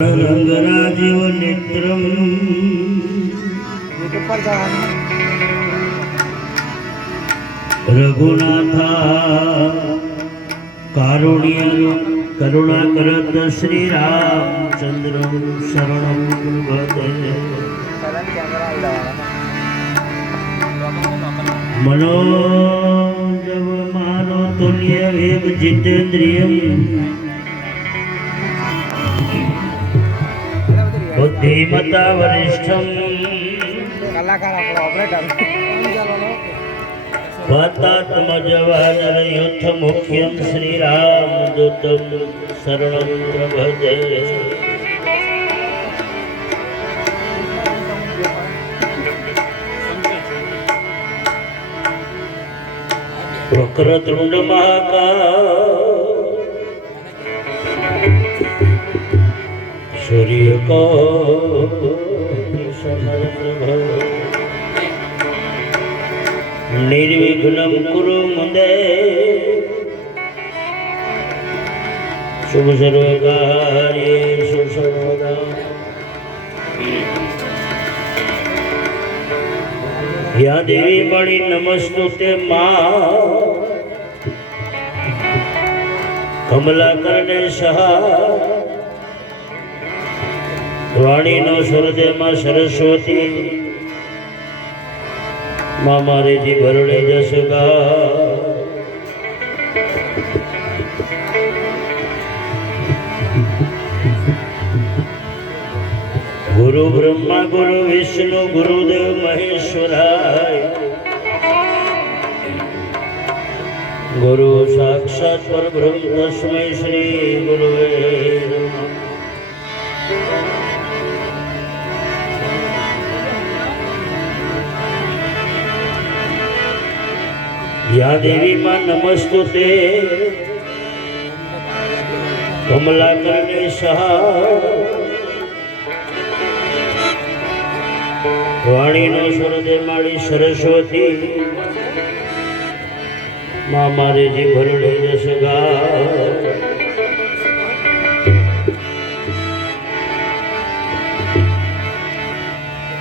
रंगराजीव नेत्रम रघुनाथा कारुण्य करुणाकरत श्री रामचंद्र शरणं भजे। मनोजव मानो तुल्य वेग जितेन्द्रियं बुद्धिमता वरिष्ठम वातात्मजवानर युद्ध मुख्यम श्री रामदूतम शरणं भजे। वक्रतुंड महाकाय सूर्य को समप्रभ निर्विघ्नं कुरु मुदे शुभ सर्वकार्येषु सर्वदा। या देवी मणि नमस्तुते मां कमलाकर्णे सहा वाणी नो सुरदे मां सरस्वती मां मारे जी भरणे जसगा। गुरु ब्रह्मा गुरु विष्णु गुरुदेव महेश्वराय गुरु साक्षात् परब्रह्म तस्मै श्री गुरुवे नमः। या देवी मां नमस्तुते कमलाकर्णे सहा वाणी नो सुरदे माड़ी सरस्वती मां मारे जी भरणे जसगा।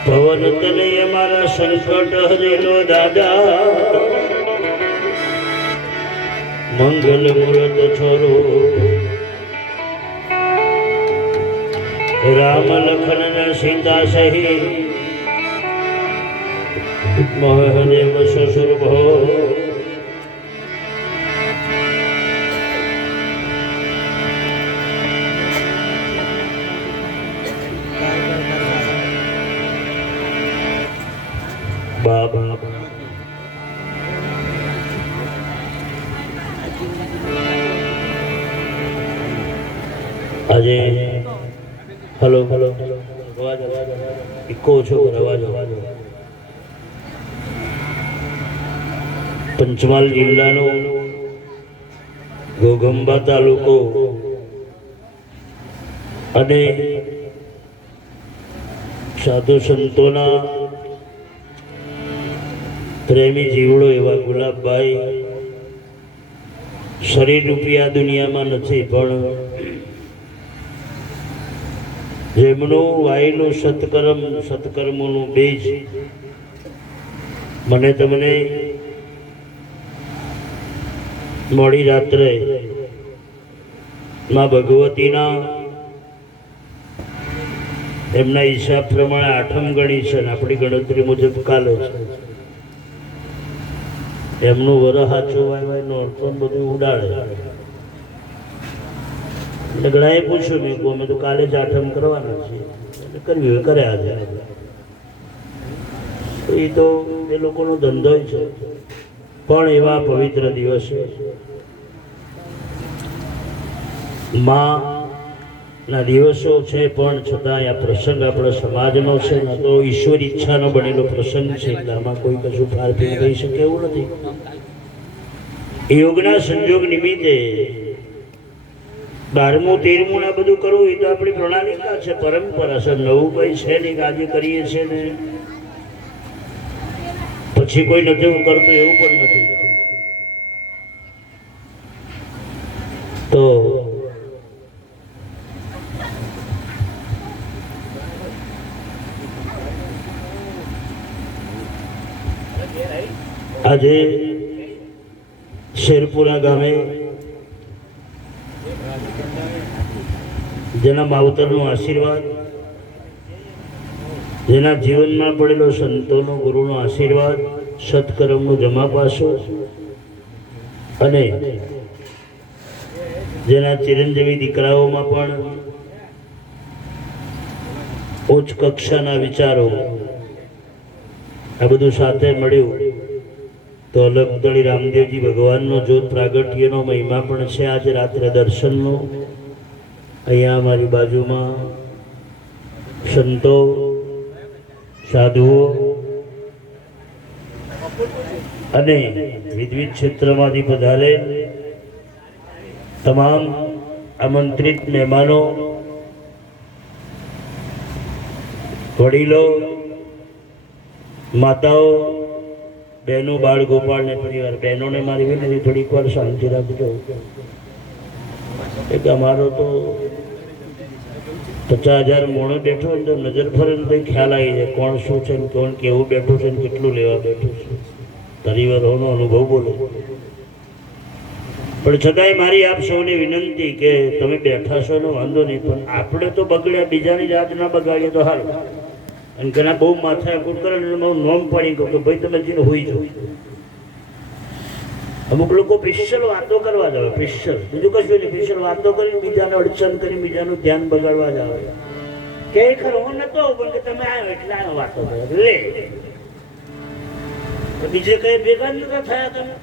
पवन तले मारा संकट हरेलो दादा मंगल मूर्त छोरो राम लखन न सीता सही महादेव ससुर भो। बाबा આજે હલો હલો અવાજ ઇકો છો અવાજ પંચમહાલ જિલ્લાનો ઘોઘંબા તાલુકો અને સાધુ સંતોના પ્રેમી જીવડો એવા ગુલાબભાઈ શરીર રૂપી આ દુનિયામાં નથી પણ જેમનું વાયનું સત્કર્મોનું બીજ મને તમને મોડી રાત્રે માં ભગવતીના એમના હિસાબ પ્રમાણે આઠમ ગણી છે ને આપણી ગણતરી મુજબ કાલે છે એમનું વર હાચો વાય નોરતો બધું ઉડાડે એટલે ઘણાએ પૂછ્યું મેં અમે તો કાલે જ આઠમ કરવાના છીએ એટલે કરવી હોય કરે આજે એ તો એ લોકોનો ધંધો છે પણ એવા પવિત્ર દિવસે ના દિવસો છે પણ છતાં આ પ્રસંગ આપણા સમાજનો છે ને તો ઈશ્વર ઈચ્છાનો બનેલો પ્રસંગ છે એટલે આમાં કોઈ કશું ફારફીર કહી શકે એવું નથી। યોગના સંજોગ નિમિત્તે 12મું 13મું આ બધું કરવું એ તો આપણી પ્રણાલિકા છે, પરંપરા છે, નવું કંઈ છે નહીં આજે કરીએ છીએ ને પછી કોઈ નથી કરતું એવું પણ નથી। આજે શેરપુરા ગામે જેના માવતરનો આશીર્વાદ, જેના જીવનમાં પડેલો સંતોનો ગુરુનો આશીર્વાદ, સત્કર્મનો જમા પાસો અને જેના ચિરંજીવી દીકરાઓમાં પણ ઉચ્ચ કક્ષાના વિચારો, આ બધું સાથે મળ્યું તો અલગદળી રામદેવજી ભગવાનનો જ્યોત પ્રાગટ્યનો મહિમા પણ છે. આજે રાત્રે દર્શનનો અહીંયા અમારી બાજુમાં સંતો, સાધુઓ અને વિવિધ ક્ષેત્રમાંથી પધારે તમામ આમંત્રિત મહેમાનો, વડીલો, માતાઓ, બહેનો, બાળ ગોપાળ ને પરિવાર, બહેનોને મારી વિનંતી થોડીક વાર શાંતિ રાખજો. એક અમારો તો 50,000 મોણો બેઠો તો નજર ફરે તો ખ્યાલ આવી જાય કોણ શું છે, કોણ કેવું બેઠું છે, કેટલું લેવા બેઠું છે. પરિવારોનો અનુભવ બોલો. પણ છતાંય મારી આપ સૌને વિનંતી કે તમે બેઠા છો ને વાંધો નહીં, પણ આપણે તો બગડ્યા, બીજાની જાત ના બગાડીએ તો હાલ. અને ઘણા બહુ માથા કૂટ કરે ને બહુ નોમ પાડી કહું કે ભાઈ તમે જીને હોઈ જાઓ. અમુક લોકો સ્પેશિયલ વાતો કરવા જ આવે, સ્પેશિયલ, બીજું કશું નહીં, સ્પેશિયલ વાતો કરી બીજાને અડચણ કરી બીજાનું ધ્યાન બગાડવા જ આવે. કે ખરો હું નતો પણ કે તમે આવ્યો એટલે આવ્યો વાતો કરે લે, બીજે કઈ ભેગા નતા થયા તમે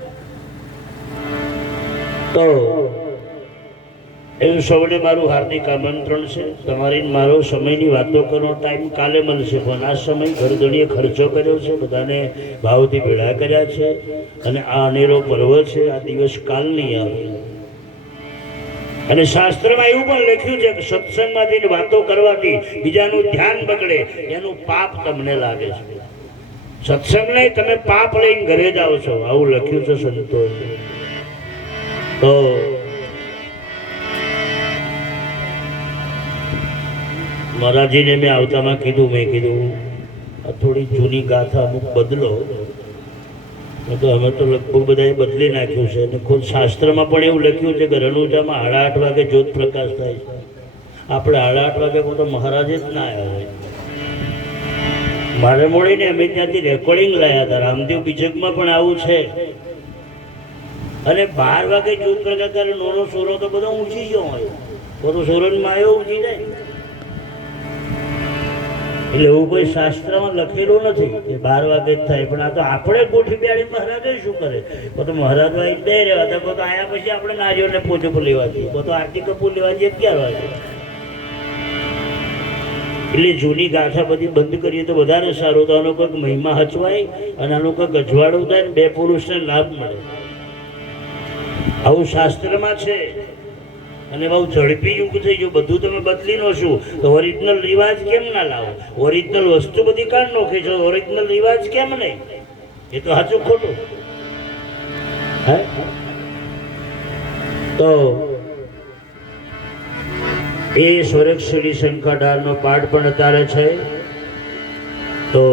તો. એવું સૌને મારું હાર્દિક આમંત્રણ છે. તમારી મારો સમયની વાતો કરવાનો ટાઈમ કાલે મળશે, પણ આ સમય ઘરધણીએ ખર્ચો કર્યો છે, બધાને ભાવથી ભેળા કર્યા છે અને આ અનેરો પર્વ છે. આ દિવસ કાલ નહીં આવે. અને શાસ્ત્રમાં એવું પણ લખ્યું છે કે સત્સંગમાંથી વાતો કરવાથી બીજાનું ધ્યાન બગડે, એનું પાપ તમને લાગે છે. સત્સંગ નહીં, તમે પાપ લઈને ઘરે જાઓ છો, આવું લખ્યું છે સંતોએ. તો મહારાજીને મેં આવતામાં કીધું, મેં કીધું આ થોડી જૂની ગાથા અમુક બદલો. તો અમે તો લગભગ બધાએ બદલી નાખ્યું છે. અને ખુદ શાસ્ત્રમાં પણ એવું લખ્યું છે કે રણુજામાં 8:30 વાગે જ્યોત પ્રકાશ થાય છે. આપણે 8:30 વાગે તો મહારાજે જ ના આવ્યા હોય. મારે મળીને અમે ત્યાંથી રેકોર્ડિંગ લાવ્યા હતા. રામદેવ બીજકમાં પણ આવું છે. અને 12 વાગે જ્યોત પ્રકાશ ત્યારે નોનો સોરો તો બધો ઊંચી ગયો હોય, બધો સોરનમાં આવ્યો ઊંચી જાય. એટલે એવું કોઈ શાસ્ત્રમાં લખેલું નથી કે 12 વાગે જ થાય. પણ આ તો આપણે ગોઠવી બેડી મહારાજે શું કરે, તો મહારાજ વાઈ બે રહેવા તો આયા પછી આપણે નારીઓને પોચો લેવા જઈએ, તો આરતી કપૂર લેવા જઈએ 11 વાગે. એટલે જૂની ગાથા બધી બંધ કરીએ તો વધારે સારું. તો આનો કંઈક મહિમા હચવાય અને આનો કંઈક અજવાળું થાય ને 2 પુરુષને લાભ મળે. આવું શાસ્ત્રમાં છે. અને બહુ ઝડપી યુગ થઈ ગયું, બધું તમે બદલી નો શું તો ઓરિજિનલ રિવાજ કેમ ના લાવો? ઓરિજિનલ વસ્તુ બધી કાઢ નાખી છો, ઓરિજિનલ રિવાજ કેમ નહીં? એ તો સાચું ખોટું હે? તો એ સ્વરેક્ષરી શંખાઢારનો પાઠ પણ અત્યારે છે. તો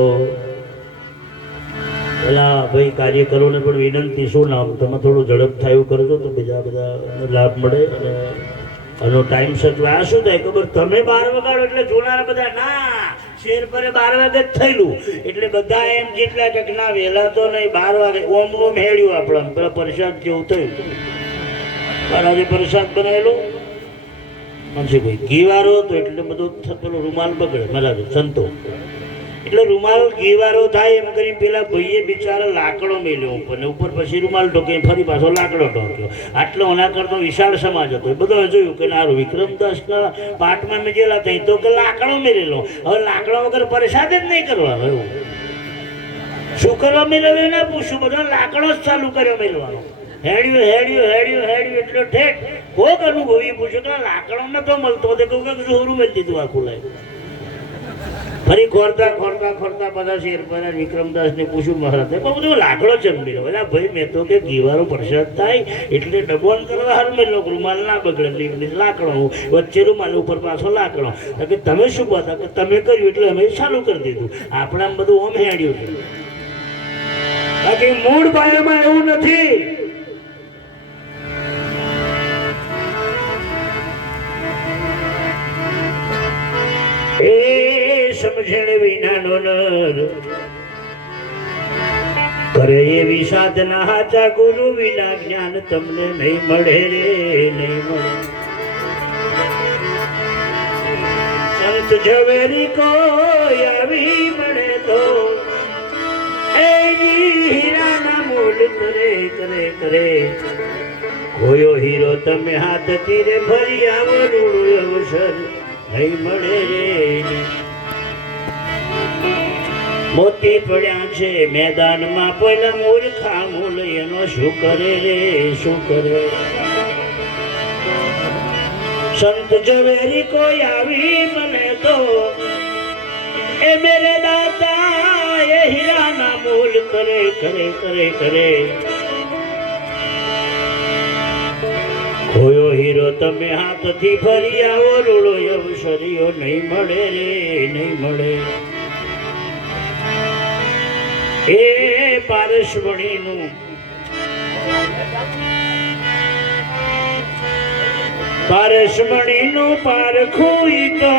પેલા ભાઈ કાર્યકરોને પણ વિનંતી, શું નામ તમે થોડું ઝડપ થાય એવું કરજો તો બીજા બધા લાભ મળે અને આનો ટાઈમ સચવે. આ શું થાય ખબર, તમે 12 વગાડો એટલે જોનારા બધા ના શેર પર 12 વાગે જ થયેલું એટલે બધા એમ જેટલા કે ના વહેલા તો નહીં 12 વાગે ઓમનું મેળ્યું. આપણે પેલા પ્રસાદ જેવું થયું, આજે પ્રસાદ બનાવેલો ભાઈ ઘીવારો હતો એટલે બધું પેલો રૂમાલ બગડે. મહારાજ સંતો એટલે રૂમાલ ઘીવારો થાય એમ કરી પેલા ભાઈએ બિચારા લાકડો મેલ્યો ઉપર ને ઉપર, પછી રૂમાલ ઢોકે ફરી પાછો લાકડો ઢોક્યો. આટલો ઓના કરતો વિશાળ સમાજ હતો. એ બધો જોયું કે ના વિક્રમદાસના પાઠમાં મેં જેલા થઈ તો કે લાકડો મેળેલો. હવે લાકડા વગર પ્રસાદ જ નહીં કરવાનો. એવું શું કરવા મેળવ્યો ના પૂછું, બધો લાકડો જ ચાલુ કર્યો મેળવાનો. હેડ્યું હેડ્યું હેડ્યું હેડ્યું એટલે ઠેક કોક અનુભવી પૂછ્યું કે લાકડો નતો મળતો, કહું કે જોરું મેળ દીધું આખું લાય. ફરી ખોરતા ખોરતા ખોરતા બધા શેર પર વિક્રમદાસ ને પૂછ્યું મહારાજ બધું લાકડો જમી લો. બધા ભાઈ મેં તો કે ઘીવારો પ્રસાદ થાય એટલે ડબોન કરવા હાલ મેં લોકો રૂમાલ ના બગડે લાકડો વચ્ચે રૂમાલ ઉપર પાછો લાકડો. કે તમે શું કહો કે તમે કર્યું એટલે અમે ચાલુ કરી દીધું. આપણા બધું ઓમ હેડ્યું છે. બાકી મૂળ પાયામાં એવું નથી. એ સમજણ વિનાનો નર કરે એવી સાધના હાચા ગુરુ વિના જ્ઞાન તમને નહીં મળે રે, નહીં મળે. સંત ઝવેરી કોઈ આવી મળે તો એ હીરાના મોલ કરે કરે કરે. ખોયો હીરો તમે હાથ તીરે ફરી આવો રૂડું અવસર નહીં મળે રે. મોતી પડ્યા છે મેદાનમાં પેલા મૂર્ખા મૂલ એનો શું કરે રે, શું કરે. સંત ઝવેરી કોઈ આવી મને તો એ મેરે દાતા એ હીરાના મૂલ કરે કરે કરે કરે. ખોયો હીરો તમે હાથથી ફરી આવો રૂડો અવસરીઓ નહીં મળે રે, નહીં મળે. એ પારસમણીનું પારખું ઈ તો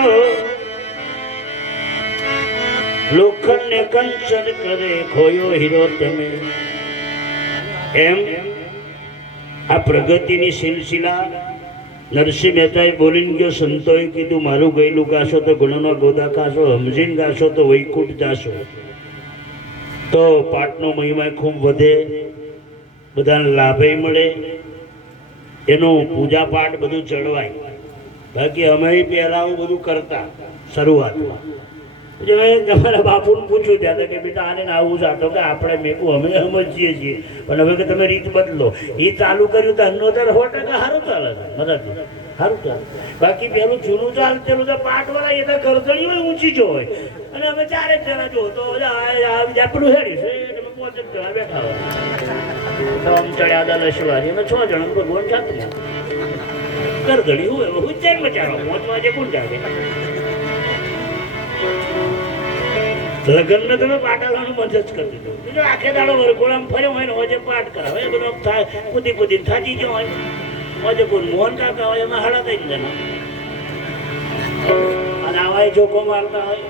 લોખંડને કંચન કરે. ખોયો હીરો તમે એમ આ પ્રગતિની સિલસિલા નરસિંહ મહેતાએ બોલીને ગયો. સંતોએ કીધું મારું ગયેલું ગાશો તો ગુણનો ગોદા ખાશો, સમજીને ગાશો તો વૈકુંઠ જાશો. તો પાઠનો મહિમા ખૂબ વધે, બધાને લાભે મળે, એનું પૂજા પાઠ બધું ચડવાય. બાકી અમે પહેલા બધું કરતા શરૂઆતમાં. મેં તમારા બાપુને પૂછ્યું ત્યાં કે બેટા આને આવું સાટો કે આપણે મેકું અમે સમજીએ છીએ, પણ હવે કે તમે રીત બદલો. એ ચાલુ કર્યું તો અન્નો 100% સારું ચાલે છે, મદદ સારું ચાલે. બાકી પેલું જૂનું ચાલતેલું તો પાઠવાળા એ તો કરતળી હોય ઊંચી જો હોય, અને અમે 4 જણા જો તો આપણું હેડી છે તમે 5 જણા બેઠા હોય તો આમ ચડ્યા હતા લશવારી અમે 6 જણા ભગવાન જાતું કરતળી હોય હું ચેક મચાડો 5 વાગે કોણ જાગે. લગ્ન તમે પાટાલાનું બંધ જ કરી દીધું. બીજો આખે દાડો વરઘોડામાં ફર્યો હોય ને હોજે પાઠ કરાવે એ બધો કૂદી કૂદીને થાકી ગયો હોય. હોજે કોઈ મોહન કાકા હોય એમાં હળા થઈ જણા અને આવા જોકો મારતા હોય.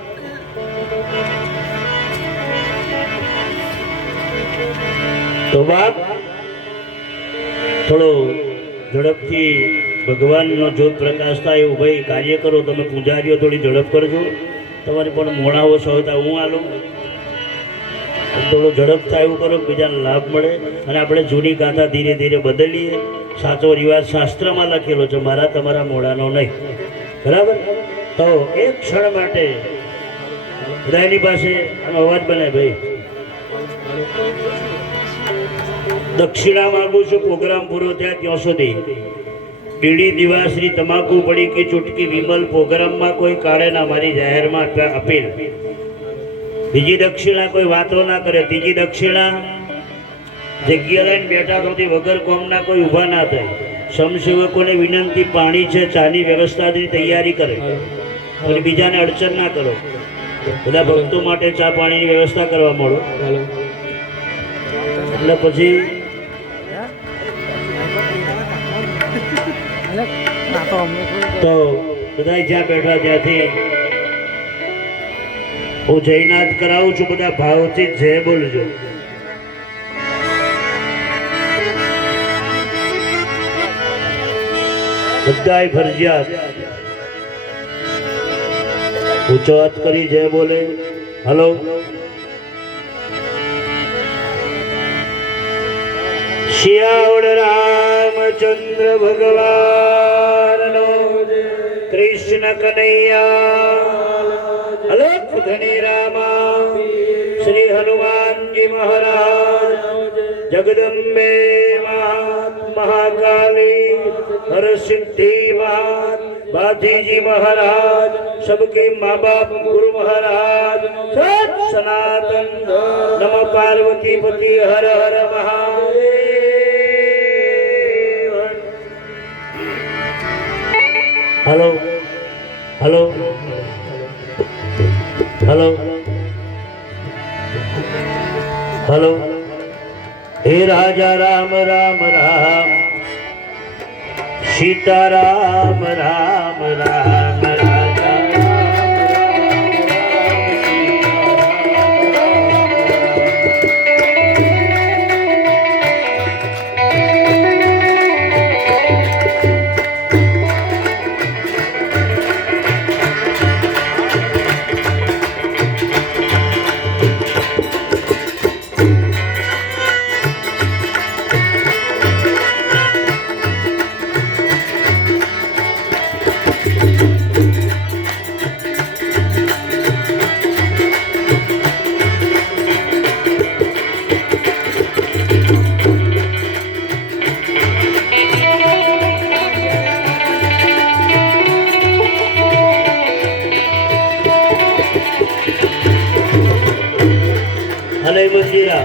તો બાપ થોડો ઝડપથી ભગવાનનો જ્યોત પ્રકાશ થાય એવું ભાઈ કાર્ય કરો. તમે પૂજારીઓ થોડી ઝડપ કરજો. તમારી પણ મોડા ઓછો હોય તો હું આલું. થોડો ઝડપ થાય એવું કરો, બીજાને લાભ મળે. અને આપણે જૂની ગાથા ધીરે ધીરે બદલીએ. સાચો રિવાજ શાસ્ત્રમાં લખેલો છે, મારા તમારા મોડાનો નહીં. બરાબર? તો એક ક્ષણ માટે બધાની પાસે આનો અવાજ બનાય ભાઈ. દક્ષિણા માંગુ છું. પ્રોગ્રામ પૂરો થયા ત્યાં સુધી બીડી દિવાશ્રી તમાકુ પડી કે ચૂટકી વિમલ પ્રોગ્રામમાં કોઈ કાઢે ના. મારી જાહેરમાં અપીલ. બીજી દક્ષિણા કોઈ વાતો ના કરે. ત્રીજી દક્ષિણા જગ્યા લઈને બેઠા સુધી વગર કોમના કોઈ ઊભા ના થાય. સમસેવકોને વિનંતી પાણી છે ચાની વ્યવસ્થાની તૈયારી કરે, અને બીજાને અડચણ ના કરો. બધા ભક્તો માટે ચા પાણીની વ્યવસ્થા કરવા મળો. એટલે પછી તો બધા જ્યાં બેઠા ત્યાંથી હું જયનાથ કરાવું છું. બધા ભાવથી જય બોલજો. બધાય ફરજિયાત ઊંચો હાથ કરી જય બોલે. હલો શિયાવડ રામચંદ્ર ભગવાનનો કૃષ્ણ કનૈયા અલોક ધણી રામા શ્રી હનુમાનજી મહારાજ જગદંબે મહાકાલી हरसिद्धि महान बाधी जी महाराज सबके माँ बाप गुरु महाराज सत सनातन नम पार्वती पति हर हर Mahadev. Hello hello hello hello हे राजा राम राम राम सीता राम राम राम राजा हलय मंदिरा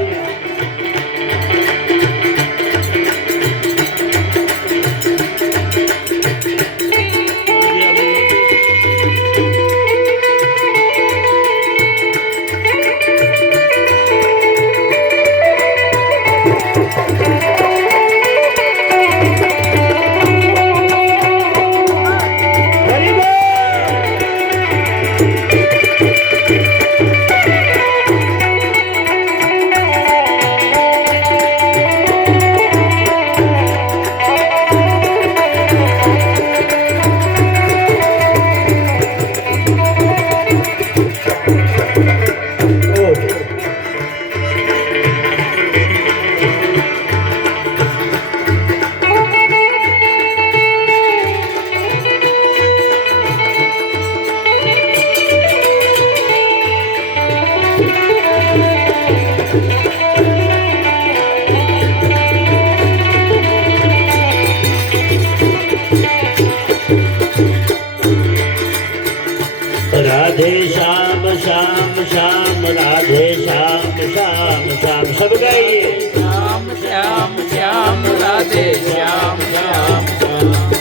राधे श्याम श्याम श्याम राधे श्याम श्याम श्याम सब गाइए श्याम श्याम श्याम राधे श्याम श्याम श्याम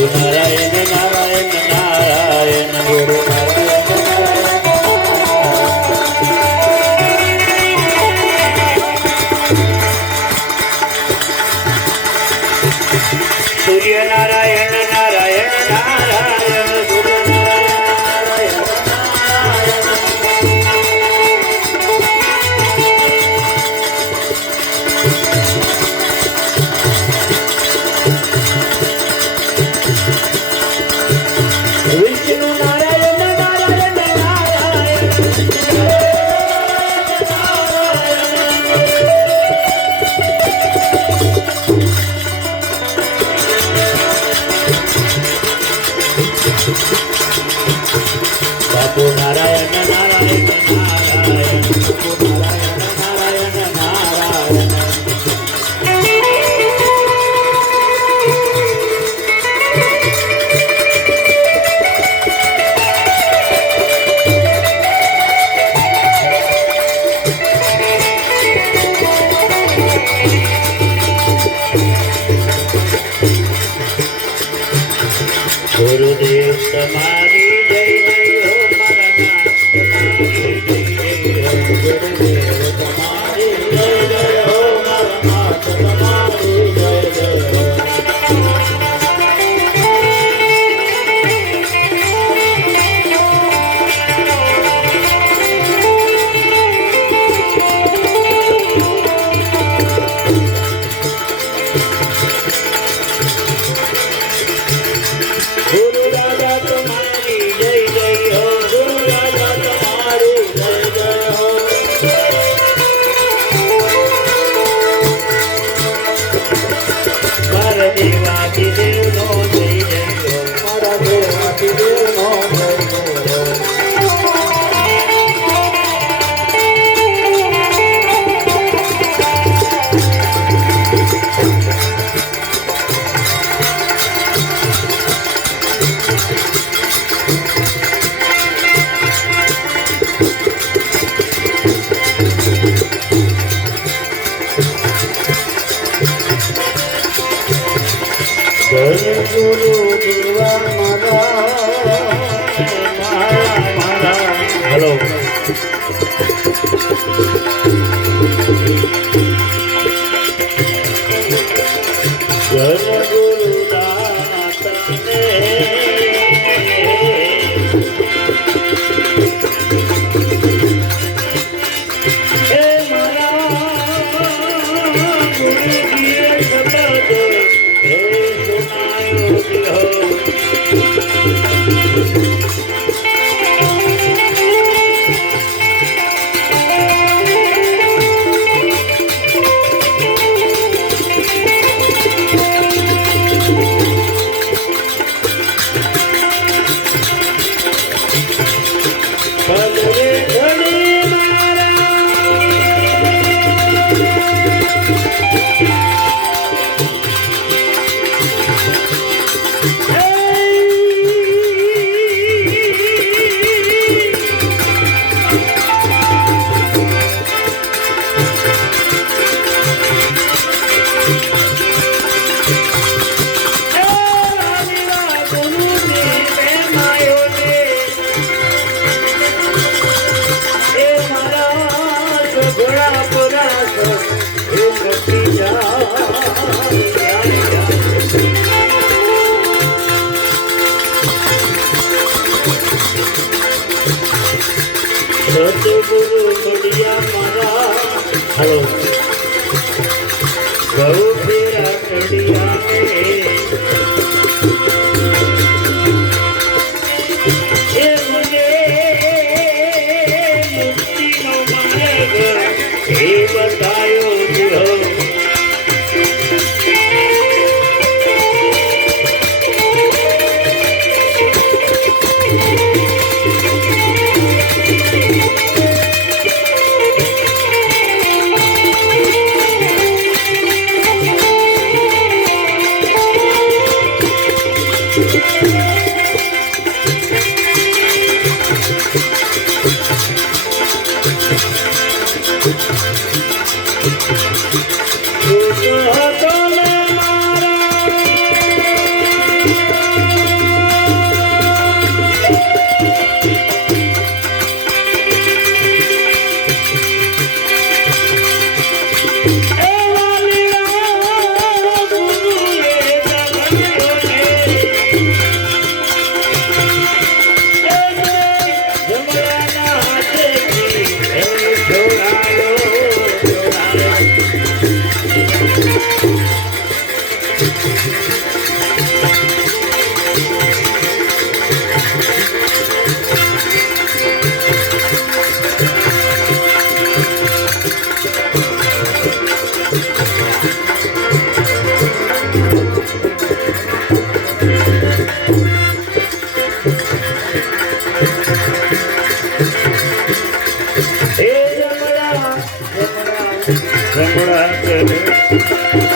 ગુરુ નારાયણ નારાયણ નારાયણ ગુરુ સૂર્ય નારાયણ નારાયણ નારાયણ સૂર્ય નારાયણ વિષ્ણુ નારાયણ નારાયણ નારાયણ બાપુ નારાયણ નારાયણ નારાયણ બાપુ નારાયણ નારાયણ નારાયણ ગુરુદેવ તમારી જય જય હો મારા નાથ તમારી જય જય હો ગુરુદેવ તમારી જય જય હો મારા નાથ તમારી જય જય હો ગુરુ રાજા તમારી જય જય હો ગુરુ રાજા તમારી જય જય હો મારા દેવાથી દેવનો જય જય હો મારા દેવાથી દેવનો જય જય હો જય ગુરુ દેવા મારા હેલો જય ગુરુ દાતને હે મારા ગુરુજીએ શબ્દ હે સુનાયો દિહો ભલે ઘડી સતગુરુ મળ્યા મારા હલો ગૌ ફેરા ચડિયા એ મને મુક્તિનો માર્ગ એ બતાયો દિહો હે રમણા રમણા રમણા